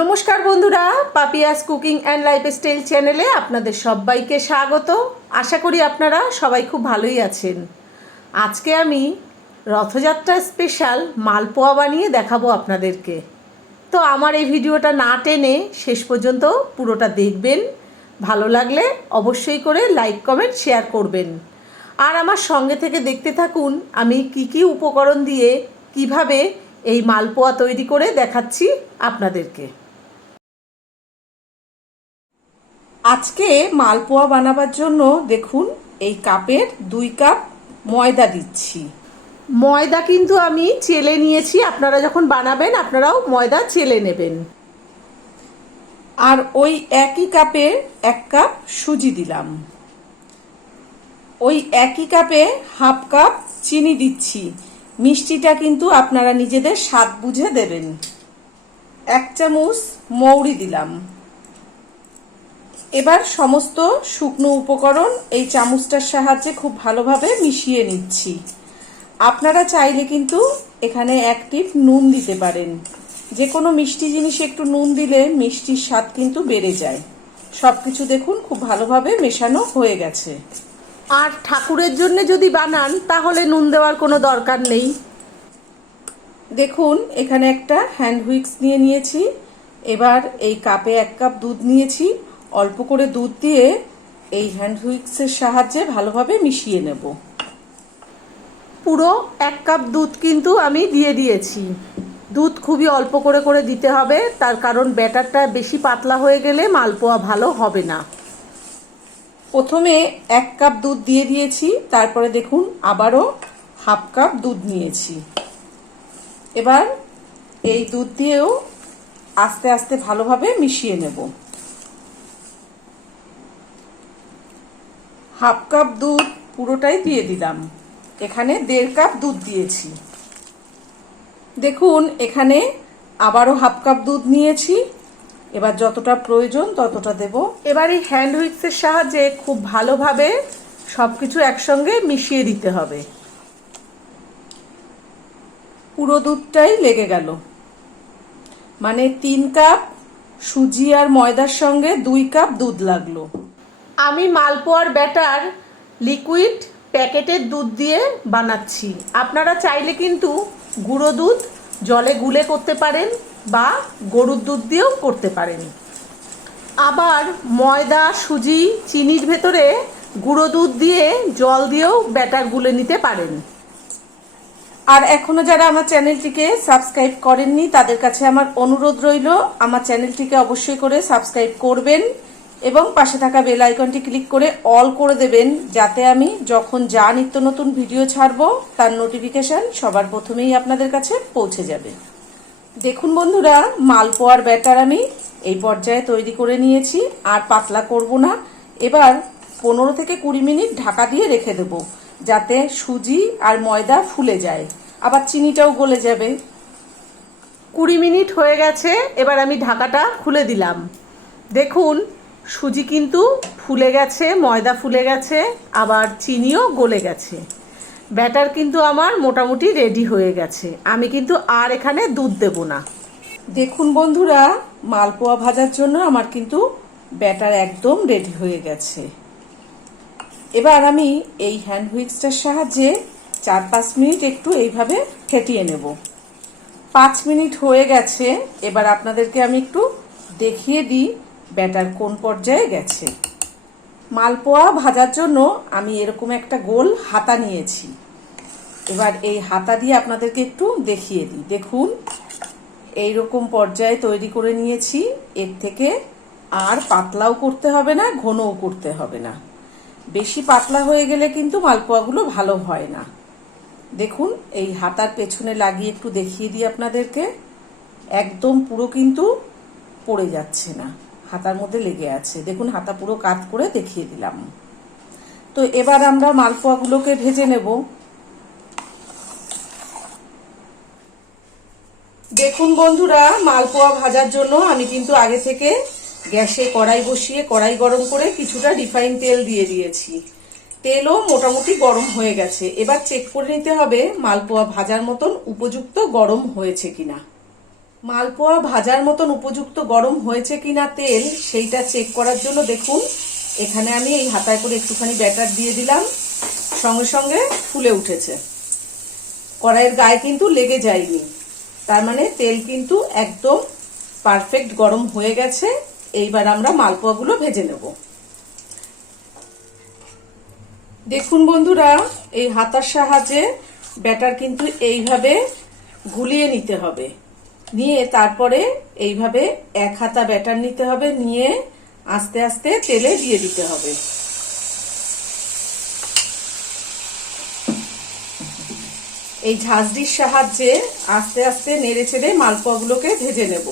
নমস্কার বন্ধুরা, Papiya's cooking and lifestyle চ্যানেলে আপনাদের সবাইকে স্বাগত। আশা করি আপনারা সবাই খুব ভালোই আছেন। আজকে আমি রথযাত্রা স্পেশাল মালপোয়া বানিয়ে দেখাবো আপনাদেরকে। তো আমার এই ভিডিওটা না টেনে শেষ পর্যন্ত পুরোটা দেখবেন। ভালো লাগলে অবশ্যই করে লাইক কমেন্ট শেয়ার করবেন। আর আমার সঙ্গে থেকে দেখতে থাকুন আমি কি উপকরণ দিয়ে কিভাবে এই মালপোয়া তৈরি করে দেখাচ্ছি আপনাদেরকে। আজকে মালপোয়া বানাবার জন্য দেখুন এই কাপের 2 কাপ ময়দা দিচ্ছি। ময়দা কিন্তু আমি চেলে নিয়েছি, আপনারা যখন বানাবেন আপনারাও ময়দা চেলে নেবেন। আর ওই একই কাপে 1 কাপ সুজি দিলাম। ওই একই কাপে হাফ কাপ চিনি দিচ্ছি। মিষ্টিটা কিন্তু আপনারা নিজেদের স্বাদ বুঝে দেবেন। 1 চামচ মৌরি দিলাম। এবার সমস্ত শুকনো উপকরণ এই চামচটার সাহায্যে খুব ভালোভাবে মিশিয়ে নিচ্ছি। আপনারা চাইলে কিন্তু এখানে 1 টিপ নুন দিতে পারেন। যে কোনো মিষ্টি জিনিসে একটু নুন দিলে মিষ্টির স্বাদ কিন্তু বেড়ে যায়। সবকিছু দেখুন খুব ভালোভাবে মেশানো হয়ে গেছে। আর ঠাকুরের জন্য যদি বানান তাহলে নুন দেওয়ার কোনো দরকার নেই। দেখুন এখানে একটা হ্যান্ড হুইক্স নিয়ে নিয়েছি। এবার এই কাপে 1 কাপ দুধ নিয়েছি। অল্প করে দুধ দিয়ে এই হ্যান্ড হুইক্সের সাহায্যে ভালোভাবে মিশিয়ে নেব। পুরো 1 কাপ দুধ কিন্তু আমি দিয়ে দিয়েছি। দুধ খুবই অল্প করে করে দিতে হবে, তার কারণ ব্যাটারটা বেশি পাতলা হয়ে গেলে মালপোয়া ভালো হবে না। প্রথমে 1 কাপ দুধ দিয়ে দিয়েছি, তারপরে দেখুন আবারও হাফ কাপ দুধ নিয়েছি। এবার এই দুধ দিয়েও আস্তে আস্তে ভালোভাবে মিশিয়ে নেব। হাফ কাপ দুধ পুরোটাই দিয়ে দিলাম। এখানে 1.5 কাপ দুধ দিয়েছি। দেখুন এখানে আবারও হাফ কাপ দুধ নিয়েছি। এবার যতটা প্রয়োজন ততটা দেব। এবার এই হ্যান্ড হুইক্সের সাহায্যে খুব ভালোভাবে সবকিছু একসঙ্গে মিশিয়ে দিতে হবে। পুরো দুধটাই লেগে গেল, মানে 3 কাপ সুজি আর ময়দার সঙ্গে 2 কাপ দুধ লাগলো। আমি মালপোয়ার ব্যাটার লিকুইড প্যাকেটের দুধ দিয়ে বানাচ্ছি। আপনারা চাইলে কিন্তু গুঁড়ো দুধ জলে গুলে করতে পারেন বা গরুর দুধ দিয়েও করতে পারেন। আবার ময়দা সুজি চিনির ভেতরে গুঁড়ো দুধ দিয়ে জল দিয়েও ব্যাটার গুলে নিতে পারেন। আর এখনো যারা আমার চ্যানেলটিকে সাবস্ক্রাইব করেননি তাদের কাছে আমার অনুরোধ রইল, আমার চ্যানেলটিকে অবশ্যই করে সাবস্ক্রাইব করবেন এবং পাশে থাকা বেল আইকনটি ক্লিক করে অল করে দেবেন, যাতে আমি যখন যা নিত্য নতুন ভিডিও ছাড়বো তার নোটিফিকেশন সবার প্রথমেই আপনাদের কাছে পৌঁছে যাবে। দেখুন বন্ধুরা, মালপোয়ার ব্যাটার আমি এই পর্যায়ে তৈরি করে নিয়েছি। আর পাতলা করব না। এবার 15 থেকে 20 মিনিট ঢাকা দিয়ে রেখে দেব, যাতে সুজি আর ময়দা ফুলে যায়, আবার চিনিটাও গলে যাবে। 20 মিনিট হয়ে গেছে। এবার আমি ঢাকাটা খুলে দিলাম। দেখুন সুজি কিন্তু ফুলে গেছে, ময়দা ফুলে গেছে, আবার চিনিও গলে গেছে। ব্যাটার কিন্তু আমার মোটামুটি রেডি হয়ে গেছে। আমি কিন্তু আর এখানে দুধ দেব না। দেখুন বন্ধুরা, মালপোয়া ভাজার জন্য আমার কিন্তু ব্যাটার একদম রেডি হয়ে গেছে। এবার আমি এই হ্যান্ড হুইক্সটার সাহায্যে 4-5 মিনিট একটু এইভাবে ফেটিয়ে নেব। 5 মিনিট হয়ে গেছে। এবার আপনাদেরকে আমি একটু দেখিয়ে দিই ব্যাটার কোন পর্যায়ে গেছে। মালপোয়া ভাজার জন্য আমি এরকম একটা গোল হাতা নিয়েছি। এবার এই হাতা দিয়ে আপনাদেরকে একটু দেখিয়ে দিই। দেখুন এইরকম পর্যায়ে তৈরি করে নিয়েছি। এর থেকে আর পাতলাও করতে হবে না, ঘনও করতে হবে না। বেশি পাতলা হয়ে গেলে কিন্তু মালপোয়াগুলো ভালো হয় না। দেখুন এই হাতার পেছনে লাগিয়ে একটু দেখিয়ে দিই আপনাদেরকে। একদম পুরো কিন্তু পড়ে যাচ্ছে না, হাতার মধ্যে লেগে আছে। দেখুন হাতা পুরো কাত করে দেখিয়ে দিলাম। তো এবার আমরা মালপোয়াগুলোকে ভেজে নেব। দেখুন বন্ধুরা, মালপোয়া ভাজার জন্য আমি কিন্তু আগে থেকে গ্যাসে কড়াই বসিয়ে কড়াই গরম করে কিছুটা রিফাইন তেল দিয়ে দিয়েছি। তেলও মোটামুটি গরম হয়ে গেছে। এবার চেক করে নিতে হবে মালপোয়া ভাজার মতন উপযুক্ত গরম হয়েছে কিনা। মালপোয়া ভাজার মতন উপযুক্ত গরম হয়েছে কিনা তেল সেইটা চেক করার জন্য দেখুন এখানে আমি এই হাতায় করে একটুখানি ব্যাটার দিয়ে দিলাম, সঙ্গে সঙ্গে ফুলে উঠেছে। কড়াইয়ের গায়ে কিন্তু লেগে যায়নি, তার মানে তেল কিন্তু একদম পারফেক্ট গরম হয়ে গেছে। এইবার আমরা মালপোয়াগুলো ভেজে নেব। দেখুন বন্ধুরা, এই হাতার সাহায্যে ব্যাটার কিন্তু এইভাবে গুলিয়ে নিতে হবে, নিয়ে তারপরে এইভাবে এক হাতা ব্যাটার নিতে হবে, নিয়ে আস্তে আস্তে তেলে দিয়ে দিতে হবে। এই ঝাঁঝরির সাহায্যে আস্তে আস্তে নেড়ে চেড়ে মালপোয়াগুলোকে ভেজে নেব।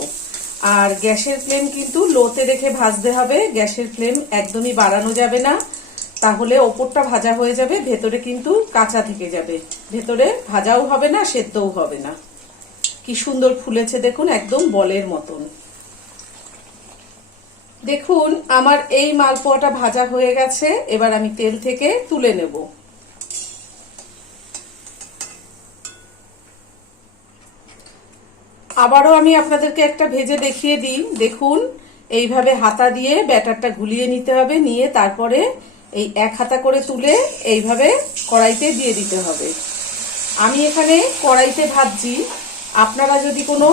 আর গ্যাসের ফ্লেম কিন্তু লোতে রেখে ভাজতে হবে, গ্যাসের ফ্লেম একদমই বাড়ানো যাবে না, তাহলে ওপরটা ভাজা হয়ে যাবে, ভেতরে কিন্তু কাঁচা থেকে যাবে, ভেতরে ভাজাও হবে না, সেদ্ধও হবে না। কি সুন্দর ফুলেছে দেখুন, একদম বলের মতন। দেখুন আমার এই মালপোয়াটা ভাজা হয়ে গেছে, এবার আমি তেল থেকে তুলে নেব। আবারও আমি আপনাদেরকে একটা ভেজে দেখিয়ে দিই। দেখুন এইভাবে হাতা দিয়ে ব্যাটারটা গুলিয়ে নিতে হবে, নিয়ে তারপরে এই এক হাতা করে তুলে এইভাবে কড়াইতে দিয়ে দিতে হবে। আমি এখানে কড়াইতে ভাজছি, আপনারা যদি কোনো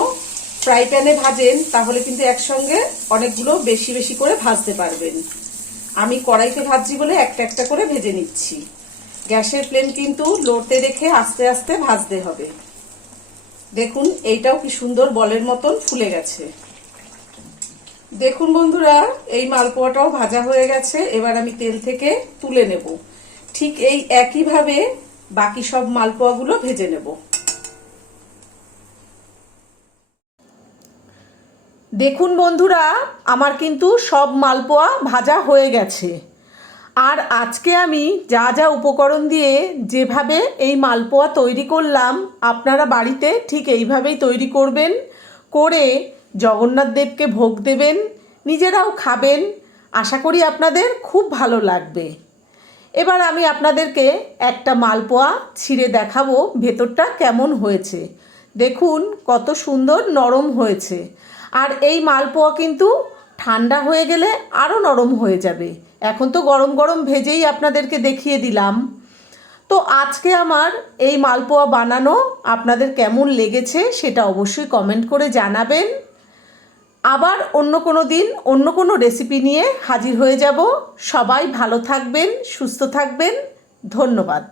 ফ্রাই প্যানে ভাজেন তাহলে কিন্তু একসঙ্গে অনেকগুলো বেশি বেশি করে ভাজতে পারবেন। আমি কড়াইতে ভাজছি বলে একটা একটা করে ভেজে নিচ্ছি। গ্যাসের ফ্লেম কিন্তু লোতে রেখে আস্তে আস্তে ভাজতে হবে। দেখুন এইটাও কি সুন্দর বলের মতন ফুলে গেছে। দেখুন বন্ধুরা, এই মালপোয়াটাও ভাজা হয়ে গেছে, এবার আমি তেল থেকে তুলে নেব। ঠিক এই একইভাবে বাকি সব মালপোয়াগুলো ভেজে নেব। দেখুন বন্ধুরা, আমার কিন্তু সব মালপোয়া ভাজা হয়ে গেছে। আর আজকে আমি যা যা উপকরণ দিয়ে যেভাবে এই মালপোয়া তৈরি করলাম, আপনারা বাড়িতে ঠিক এইভাবেই তৈরি করবেন, করে জগন্নাথ দেবকে ভোগ দেবেন, নিজেরাও খাবেন। আশা করি আপনাদের খুব ভালো লাগবে। এবার আমি আপনাদেরকে একটা মালপোয়া ছিঁড়ে দেখাবো ভেতরটা কেমন হয়েছে। দেখুন কত সুন্দর নরম হয়েছে। আর এই মালপোয়া কিন্তু ঠান্ডা হয়ে গেলে আরও নরম হয়ে যাবে। এখন তো গরম গরম ভেজেই আপনাদেরকে দেখিয়ে দিলাম। তো আজকে আমার এই মালপোয়া বানানো আপনাদের কেমন লেগেছে সেটা অবশ্যই কমেন্ট করে জানাবেন। আবার অন্য কোনো দিন অন্য কোনো রেসিপি নিয়ে হাজির হয়ে যাব। সবাই ভালো থাকবেন, সুস্থ থাকবেন। ধন্যবাদ।